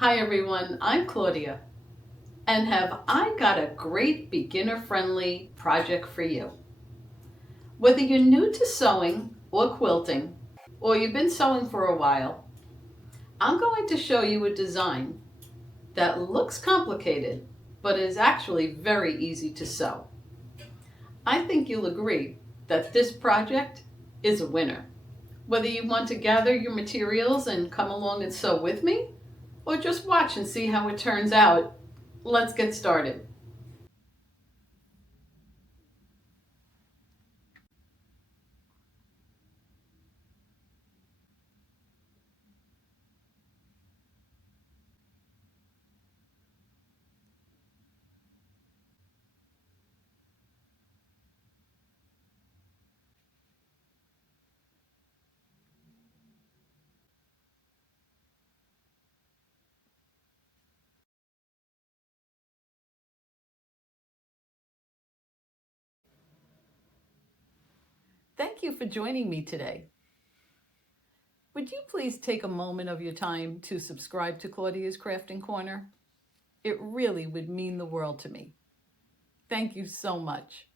Hi everyone, I'm Claudia, and have I got a great beginner-friendly project for you. Whether you're new to sewing or quilting, or you've been sewing for a while, I'm going to show you a design that looks complicated, but is actually very easy to sew. I think you'll agree that this project is a winner. Whether you want to gather your materials and come along and sew with me, or just watch and see how it turns out, let's get started. Thank you for joining me today. Would you please take a moment of your time to subscribe to Claudia's Crafting Corner? It really would mean the world to me. Thank you so much.